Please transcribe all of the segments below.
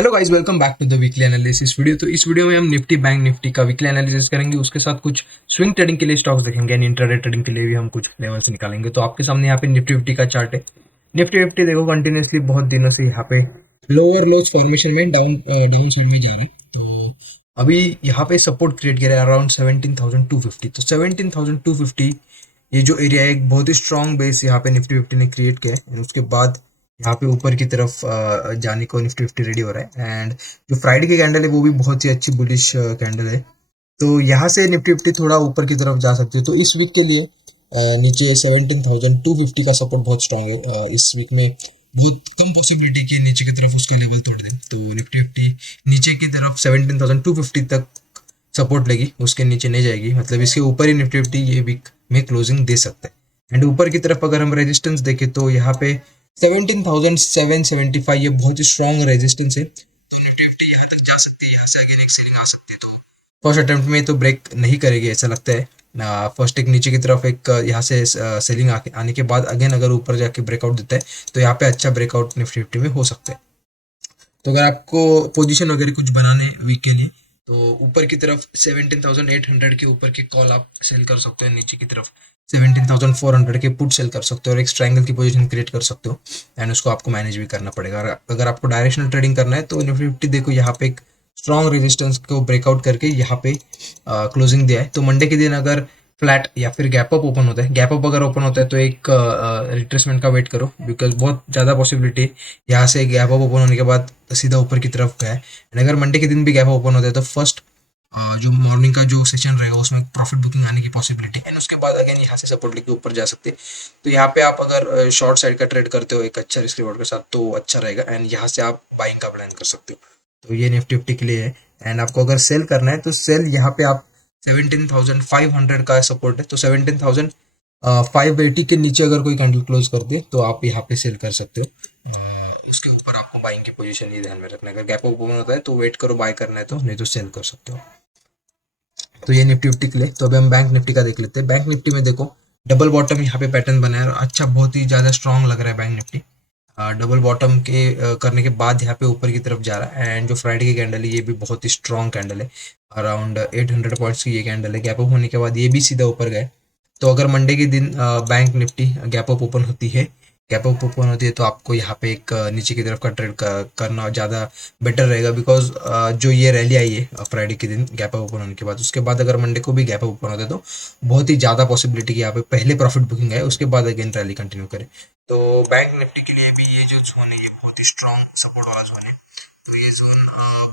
Hello guys, welcome back to the weekly analysis video. तो इस video में हम निफ्टी बैंक निफ्टी का वीकली एनालिसिस करेंगे। उसके साथ कुछ स्विंग ट्रेडिंग के लिए स्टॉक्स देखेंगे एंड इंट्राडे ट्रेडिंग के लिए भी हम कुछ लेवल्स निकालेंगे। तो आपके सामने यहाँ पे निफ्टी फिफ्टी का चार्ट है। निफ्टी फिफ्टी देखो कंटिन्यूसली बहुत दिनों से यहाँ पे लोअर लोज फॉर्मेशन में डाउन साइड में जा रहा है। तो अभी यहाँ पे सपोर्ट क्रिएट किया है अराउंड 17,250। तो 17,250 ये जो एरिया है एक बहुत ही स्ट्रॉन्ग बेस यहाँ पे निफ्टी फिफ्टी ने क्रिएट किया है। And उसके बाद यहाँ पे ऊपर की तरफ जाने को निफ्टी फिफ्टी रेडी हो रहा है। एंड जो फ्राइडे की कैंडल है वो भी बहुत ही अच्छी बुलिश कैंडल है। तो यहाँ से निफ्टी फिफ्टी थोड़ा ऊपर की तरफ जा सकती है। तो इस वीक के लिए नीचे 17,250 का सपोर्ट बहुत स्ट्रांग है। इस वीक में बहुत कम पॉसिबिलिटी कि नीचे की तरफ उसका लेवल तोड़ दे। तो निफ्टी फिफ्टी नीचे की तरफ 17,250 तक सपोर्ट लेगी, उसके नीचे नहीं जाएगी। मतलब इसके ऊपर ही निफ्टी फिफ्टी ये वीक में क्लोजिंग दे सकता है। एंड ऊपर की तरफ अगर हम रेजिस्टेंस देखें तो यहाँ पे 17,775 ये बहुत ही स्ट्रॉन्ग रेजिस्टेंस है। तो निफ्टी फिफ्टी यहाँ तक जा सकती है, यहाँ से अगेन एक सेलिंग आ सकती है। तो फर्स्ट अटेम्प्ट में तो ब्रेक नहीं करेगी ऐसा लगता है। फर्स्ट एक नीचे की तरफ एक यहाँ से सेलिंग आने के बाद अगेन अगर ऊपर जाके ब्रेकआउट देता है तो यहाँ पे अच्छा ब्रेकआउट निफ्टी फिफ्टी में हो सकता है। तो अगर आपको पोजीशन वगैरह कुछ बनाने वीक के लिए तो ऊपर की तरफ 17,800 के ऊपर के कॉल आप सेल कर सकते हो, नीचे की तरफ 17,400 के पुट सेल कर सकते हो और एक ट्रायंगल की पोजीशन क्रिएट कर सकते हो। एंड उसको आपको मैनेज भी करना पड़ेगा। अगर आपको डायरेक्शनल ट्रेडिंग करना है तो निफ्टी फिफ्टी देखो यहाँ पे एक स्ट्रॉन्ग रेजिस्टेंस को ब्रेकआउट करके यहाँ पे क्लोजिंग दिया है। तो मंडे के दिन अगर फ्लैट या फिर गैप अप ओपन होता है, गैप अप अगर ओपन होता है तो एक रिट्रेसमेंट का वेट करो, बिकॉज बहुत ज़्यादा पॉसिबिलिटी है यहाँ से गैप अप ओपन होने के बाद सीधा ऊपर की तरफ गया है। एंड अगर मंडे के दिन भी गैप अप ओपन होता है तो फर्स्ट जो मॉर्निंग का जो सेशन रहेगा उसमें प्रॉफिट बुकिंग आने की पॉसिबिलिटी है। एंड उसके बाद अगेन यहाँ से सपोर्ट लेके ऊपर जा सकते हैं। तो यहाँ पे आप अगर शॉर्ट साइड का ट्रेड करते हो एक अच्छा रिस्क रिवॉर्ड के साथ तो अच्छा रहेगा। एंड यहाँ से आप बाइंग का प्लान कर सकते हो। तो ये निफ्टी फिफ्टी के लिए है। एंड आपको अगर सेल करना है तो सेल यहाँ पे आप 17,500 का सपोर्ट है। तो 17,580 के नीचे अगर कोई कैंडल क्लोज कर दे तो आप यहाँ पे सेल कर सकते हो। उसके ऊपर आपको बाइंग की पोजीशन ये ध्यान में रखना है। अगर गैप ओपन होता है तो वेट करो, बाय करना है तो, नहीं तो सेल कर सकते हो। तो ये निफ्टी फिफ्टी के लिए। तो अभी हम बैंक निफ्टी का देख लेते हैं। बैंक निफ्टी में देखो डबल बॉटम यहाँ पे पैटर्न बना है और अच्छा बहुत ही ज़्यादा स्ट्रॉन्ग लग रहा है बैंक निफ्टी। डबल बॉटम के करने के बाद यहाँ पे ऊपर की तरफ जा रहा है। एंड जो फ्राइडे की कैंडल है ये भी बहुत ही स्ट्रॉन्ग कैंडल है। अराउंड 800 पॉइंट्स की ये कैंडल है। गैप अप होने के बाद ये भी सीधा ऊपर गए। तो अगर मंडे के दिन bank Nifty gap up open होती है, गैप अप ओपन होती है तो आपको यहाँ पे एक नीचे की तरफ का ट्रेड करना ज़्यादा बेटर रहेगा। बिकॉज जो ये रैली आई है फ्राइडे के दिन गैप अप ओपन होने के बाद, उसके बाद अगर मंडे को भी गैप अप ओपन होता है तो बहुत ही ज़्यादा पॉसिबिलिटी कि यहाँ पे पहले प्रॉफिट बुकिंग है उसके बाद अगेन रैली कंटिन्यू करे। तो बैंक निफ्टी के लिए भी ये जो जोन है ये बहुत ही स्ट्रॉन्ग सपोर्ट वाला जोन है। तो ये जोन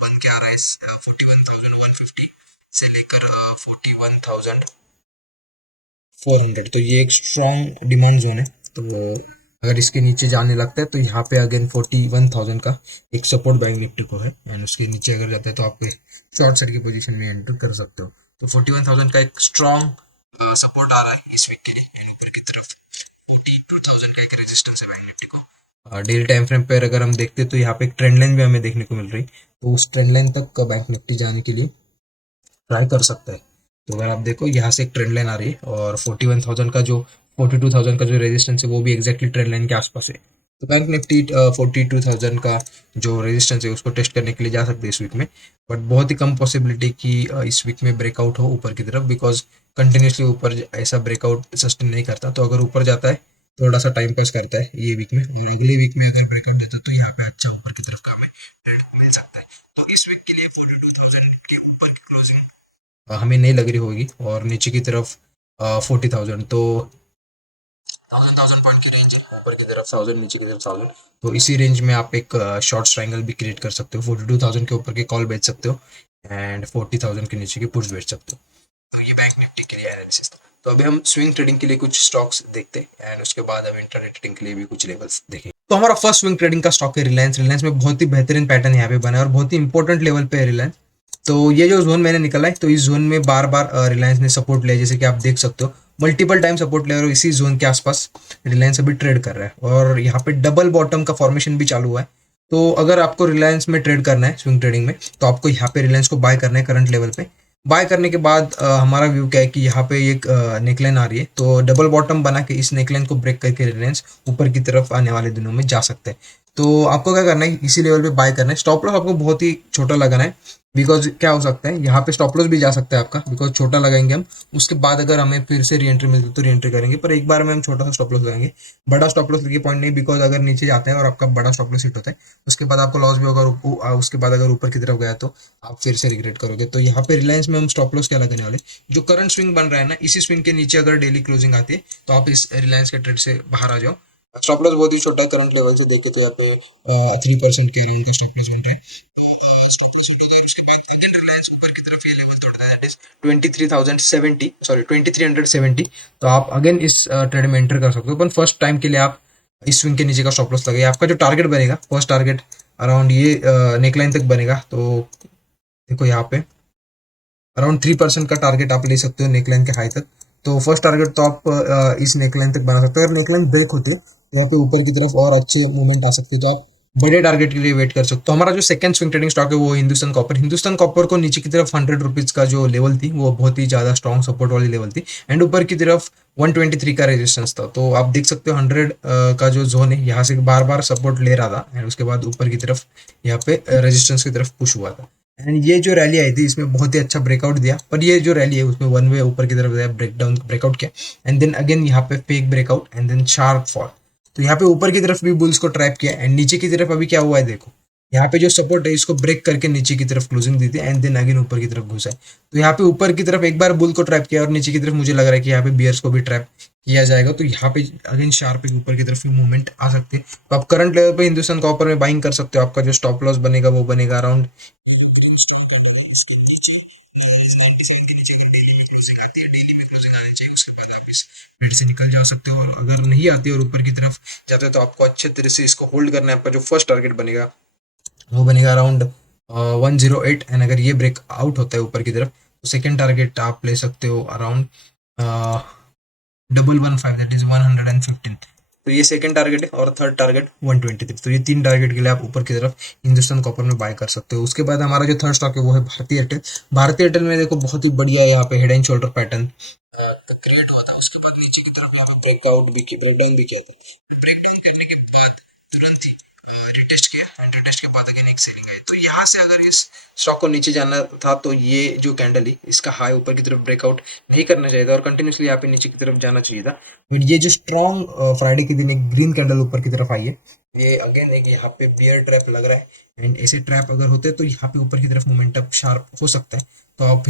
बन के आ रहा है 41,150 से लेकर 41,400। तो ये एक स्ट्रॉन्ग डिमांड जोन है। तो अगर इसके नीचे जाने लगता है तो यहाँ पे अगेन 41,000 का एक सपोर्ट बैंक निफ्टी को है। एंड उसके नीचे अगर जाता है तो आप शॉर्ट साइड की पोजीशन में एंटर कर सकते हो। तो 41,000 का एक स्ट्रॉन्ग सपोर्ट आ रहा है इस वीक के लिए। एंड ऊपर की तरफ 42,000 का एक रेजिस्टेंस है बैंक निफ्टी को। डेली टाइम फ्रेम पर अगर हम देखते हैं तो यहाँ पे एक ट्रेंड लाइन भी हमें देखने को मिल रही है। तो उस ट्रेंड लाइन तक बैंक निफ्टी जाने के लिए ट्राई कर सकता है। तो अगर आप देखो यहाँ से एक ट्रेंड लाइन आ रही है और 41,000 का जो 42,000 का जो रेजिस्टेंस है वो भी एग्जैक्टली ट्रेंड लाइन के आसपास है। तो बैंक निफ्टी 42,000 का जो रेजिस्टेंस है उसको टेस्ट करने के लिए जा सकते हैं इस वीक में। बट बहुत ही कम पॉसिबिलिटी कि इस वीक में ब्रेकआउट हो ऊपर की तरफ, बिकॉज कंटिन्यूसली ऊपर ऐसा ब्रेकआउट सस्टेन नहीं करता। तो अगर ऊपर जाता है थोड़ा सा टाइम पास करता है ये वीक में, और अगले वीक में अगर ब्रेकआउट देता है तो यहाँ पे अच्छा ऊपर की तरफ का हमें ट्रेड मिल सकता है। तो इस वीक के लिए 42,000 के ऊपर की क्लोजिंग हमें नहीं लग रही होगी और नीचे की तरफ 40,000। तो 1,000 पॉइंट की रेंज है, ऊपर की तरफ 1,000 नीचे की तरफ 1,000। तो इसी रेंज में आप एक शॉर्ट ट्रायंगल भी क्रिएट कर सकते हो। 42,000 के ऊपर के कॉल बेच सकते हो एंड 40,000 के नीचे की पुट्स बेच सकते हो। तो ये बैंक निफ्टी के लिए एनालिसिस था। तो अभी हम स्विंग ट्रेडिंग के लिए कुछ स्टॉक्स देखते हैं एंड उसके बाद हम इंट्राडे ट्रेडिंग के लिए भी कुछ लेवल्स देखेंगे। तो हमारा फर्स्ट स्विंग ट्रेडिंग का स्टॉक है रिलायंस। रिलायंस में बहुत ही बेहतरीन पैटर्न यहाँ पे बना है और बहुत ही इंपॉर्टेंट लेवल पे है रिलायंस। तो ये जो जोन मैंने निकाला है तो इस जोन में बार बार रिलायंस ने सपोर्ट लिया, जैसे कि आप देख सकते हो मल्टीपल टाइम सपोर्ट लिया और इसी जोन के आसपास रिलायंस अभी ट्रेड कर रहा है और यहाँ पे डबल बॉटम का फॉर्मेशन भी चालू हुआ है। तो अगर आपको रिलायंस में ट्रेड करना है स्विंग ट्रेडिंग में तो आपको यहाँ पे रिलायंस को बाय करना है करंट लेवल पे। बाय करने के बाद हमारा व्यू क्या है कि यहाँ पे एक नेकलाइन आ रही है तो डबल बॉटम बना के इस नेकलाइन को ब्रेक करके रिलायंस ऊपर की तरफ आने वाले दिनों में जा सकता है। तो आपको क्या करना है, इसी लेवल पे बाय करना है। स्टॉप लॉस आपको बहुत ही छोटा लगाना है, बिकॉज क्या हो सकता है यहाँ पे स्टॉप लॉस भी जा सकता है आपका, बिकॉज छोटा लगाएंगे हम, उसके बाद अगर हमें फिर से री एंट्री मिलती है तो री एंट्री करेंगे, पर एक बार में हम छोटा सा स्टॉप लॉस लगाएंगे। बड़ा स्टॉप लॉस लगे पॉइंट नहीं, बिकॉज अगर नीचे जाता है और आपका बड़ा स्टॉप लॉस हिट होता है उसके बाद आपको लॉस भी होगा, और उसके बाद अगर ऊपर की तरफ गया तो आप फिर से रिग्रेट करोगे। तो यहाँ पे रिलायंस में हम स्टॉप लॉस क्या लगाने वाले, जो करंट स्विंग बन रहा है ना, इसी स्विंग के नीचे अगर डेली क्लोजिंग आती है तो आप इस रिलायंस के ट्रेड से बाहर आ जाओ। स्टॉप लॉस बहुत ही छोटा है, करंट लेवल से देखे तो यहाँ पे 3% के अराउंड का स्टॉप लॉस बन रहा है। स्टॉप लॉस हो जाए उसके बाद अगेन रिलायंस ऊपर की तरफ ये लेवल तोड़ता है, दैट इज 23,070, सॉरी 2370। तो आप अगेन इस ट्रेड में एंटर कर सकते हो, पर फर्स्ट टाइम के लिए आप इस स्विंग के नीचे का स्टॉप लॉस लगाइए। आपका जो टारगेट बनेगा, फर्स्ट टारगेट अराउंड ये नेकलाइन तक बनेगा। तो देखो यहाँ पे अराउंड 3% का टारगेट आप ले सकते हो नेकलाइन के हाई तक। तो फर्स्ट टारगेट तो आप इस नेकलाइन तक बना सकते हो। अगर नेकलाइन ब्रेक होती है तो यहाँ पे ऊपर की तरफ और अच्छे मूवमेंट आ सकती है, तो आप बड़े टारगेट के लिए वेट कर सकते हो। तो हमारा जो सेकंड स्विंग ट्रेडिंग स्टॉक है वो हिंदुस्तान कॉपर। हिंदुस्तान कॉपर को नीचे की तरफ 100 रुपीज का जो लेवल थी वो बहुत ही ज्यादा स्ट्रॉन्ग सपोर्ट वाली लेवल थी, एंड ऊपर की तरफ 123 का रेजिस्टेंस था। तो आप देख सकते हो 100 का जो जोन है यहाँ से बार बार सपोर्ट ले रहा था, एंड उसके बाद ऊपर की तरफ यहाँ पे रेजिस्टेंस की तरफ पुश हुआ था। एंड ये जो रैली आई थी इसमें बहुत ही अच्छा ब्रेकआउट दिया, पर ये जो रैली है उसमें वन वे ऊपर की तरफ गया, ब्रेकआउट किया, एंड देन अगेन यहाँ पे fake breakout and then sharp fall. तो यहाँ पे ऊपर की तरफ भी बुल्स को ट्रैप किया, एंड नीचे की तरफ अभी क्या हुआ है देखो, यहाँ पे जो सपोर्ट है इसको ब्रेक करके नीचे की तरफ क्लोजिंग दी थी, एंड देन अगेन ऊपर की तरफ घुसा है। तो यहाँ पे ऊपर की तरफ एक बार बुल को ट्रैप किया और नीचे की तरफ मुझे लग रहा है कि यहाँ पे बियर्स को भी ट्रैप किया जाएगा। तो यहाँ पे अगेन शार्प ऊपर की तरफ भी मूवमेंट आ सकती है। तो आप करंट लेवल पे हिंदुस्तान कॉपर में बाइंग कर सकते हो। आपका जो स्टॉप लॉस बनेगा वो बनेगा अराउंड रेट से निकल जा सकते हो, और अगर नहीं आती और ऊपर की तरफ जाते हो तो आपको अच्छे तरह से इसको होल्ड करना है। आपका जो फर्स्ट टारगेट बनेगा वो बनेगा अराउंड 108, एंड अगर ये ब्रेक आउट होता है ऊपर की तरफ तो सेकेंड टारगेट आप ले सकते हो अराउंड 115, दैट इज 115। तो ये सेकंड टारगेट है, और थर्ड टारगेट 123। तो ये तीन टारगेट के लिए आप ऊपर की तरफ हिंदुस्तान कॉपर में बाय कर सकते हो। उसके बाद हमारा जो थर्ड स्टॉक है वो है भारतीय एयरटेल। भारतीय एयरटेल में देखो बहुत ही बढ़िया यहाँ पे head and shoulder pattern create हुआ था, उसके बाद नीचे की तरफ यहाँ पे ब्रेकआउट भी ब्रेकडाउन भी किया था। ब्रेकडाउन करने के बाद तुरंत ही रिटेस्ट किया, एंड रिटेस्ट के बाद अगेन एक सेलिंग है। तो यहाँ से अगर इस स्टॉक को नीचे जाना था तो ये जो कैंडल है इसका हाई ऊपर की तरफ ब्रेकआउट नहीं करना चाहिए था, और कंटिन्यूसली यहाँ पे नीचे की तरफ जाना चाहिए था। बट ये जो स्ट्रॉन्ग फ्राइडे के दिन एक ग्रीन कैंडल ऊपर की तरफ आई है, ये अगेन एक यहाँ पे बियर ट्रैप लग रहा है, एंड ऐसे ट्रैप अगर होते हैं तो यहाँ पे ऊपर की तरफ मोमेंटम शार्प हो सकता है। तो आप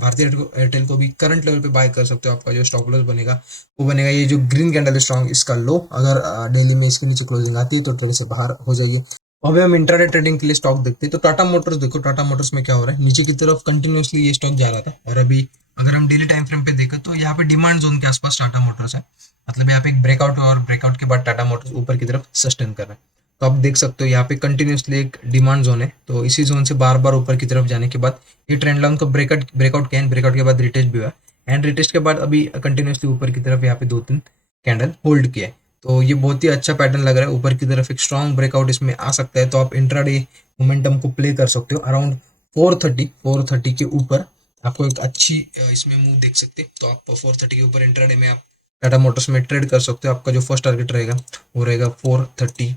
भारतीय एयरटेल को भी करंट लेवल पे बाय कर सकते हो। आपका जो स्टॉप लॉस बनेगा वो बनेगा ये जो ग्रीन कैंडल है स्ट्रॉन्ग, इसका लो। अगर डेली में इसके नीचे क्लोजिंग आती है तो ट्रेड से बाहर हो जाइए। अभी हम इंट्राडे ट्रेडिंग के लिए स्टॉक देखते हैं, तो टाटा मोटर्स देखो, टाटा मोटर्स में क्या हो रहा है, नीचे की तरफ कंटिन्यूसली ये स्टॉक जा रहा था, और अभी अगर हम डेली टाइम फ्रेम पे देखें तो यहाँ पे डिमांड जोन के आसपास टाटा मोटर्स है। मतलब यहाँ पे एक ब्रेकआउट हुआ और ब्रेकआउट के बाद टाटा मोटर्स ऊपर की तरफ सस्टेन कर रहा है। तो आप देख सकते हो यहाँ पे कंटिन्यूसली एक डिमांड जोन है, तो इसी जोन से बार बार ऊपर की तरफ जाने के बाद ये ट्रेंड लाइन को ब्रेकआउट किया, ब्रेकआउट के बाद रिटेस्ट भी हुआ, एंड रिटेस्ट के बाद अभी कंटिन्यूसली ऊपर की तरफ यहाँ पे 2-3 कैंडल होल्ड किया है। तो ये बहुत ही अच्छा पैटर्न लग रहा है, ऊपर की तरफ एक स्ट्रॉन्ग ब्रेकआउट इसमें आ सकता है। तो आप इंट्राडे मोमेंटम को प्ले कर सकते हो अराउंड 430 के ऊपर। आपको एक अच्छी इसमें मूव देख सकते हैं, तो आप 430 के ऊपर इंट्राडे में आप टाटा मोटर्स में ट्रेड कर सकते हो। आपका जो फर्स्ट टारगेट रहेगा वो रहेगा 430।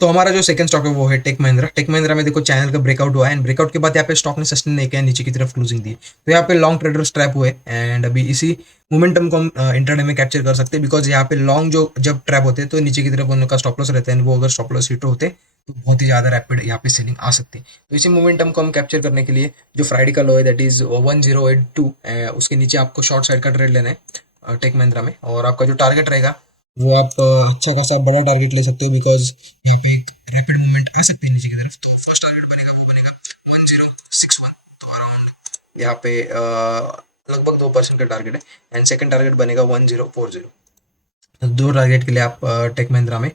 तो हमारा जो सेकंड स्टॉक है वो है टेक महिंद्रा। टेक महिंद्रा में देखो चैनल का ब्रेकआउट हुआ है, एंड ब्रेकआउट के बाद यहाँ पे स्टॉक ने सस्टेन नहीं किया, नीचे की तरफ क्लोजिंग दी। तो यहाँ पे लॉन्ग ट्रेडर्स ट्रैप हुए, एंड अभी इसी मोमेंटम को हम इंट्राडे में कैप्चर कर सकते हैं, बिकॉज यहाँ पे लॉन्ग जो जब ट्रैप होते हैं तो नीचे की तरफ उनका स्टॉप लॉस रहता है, वो अगर स्टॉप लॉस हिट होते तो बहुत ही ज्यादा रैपिड यहाँ पे सेलिंग आ सकती है। तो इसी मोमेंटम को हम कैप्चर करने के लिए जो फ्राइडे का लो है दैट इज 1082, उसके नीचे आपको शॉर्ट साइड का ट्रेड लेना है टेक महिंद्रा में, और आपका जो टारगेट रहेगा वो आप अच्छा खासा बड़ा टारगेट ले सकते हो, बिकॉज यहाँ पे एक रैपिड मूवमेंट आ सकती है नीचे की तरफ। तो फर्स्ट टारगेट बनेगा वो बनेगा 1061, तो अराउंड यहाँ पे लगभग 2% का टारगेट है, एंड सेकंड टारगेट बनेगा 1040। तो दो टारगेट के लिए आप टेक महिंद्रा में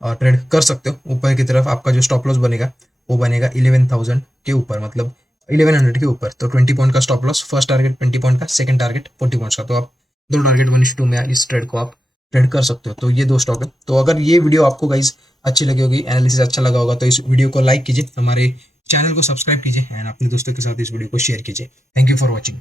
ट्रेड कर सकते हो। ऊपर की तरफ आपका जो स्टॉप लॉस बनेगा वो बनेगा 11,000 के ऊपर, मतलब 1100 के ऊपर। तो 20 पॉइंट का stop loss, first target 20 point का, सेकंड टारगेट 40 पॉइंट का। तो आप दो टारगेट 1:2 में इस ट्रेड को आप ट्रेड कर सकते हो। तो ये दो स्टॉक है। तो अगर ये वीडियो आपको गाइज अच्छी लगी होगी, एनालिसिस अच्छा लगा होगा, तो इस वीडियो को लाइक कीजिए, हमारे चैनल को सब्सक्राइब कीजिए, एंड अपने दोस्तों के साथ इस वीडियो को शेयर कीजिए। Thank you for watching.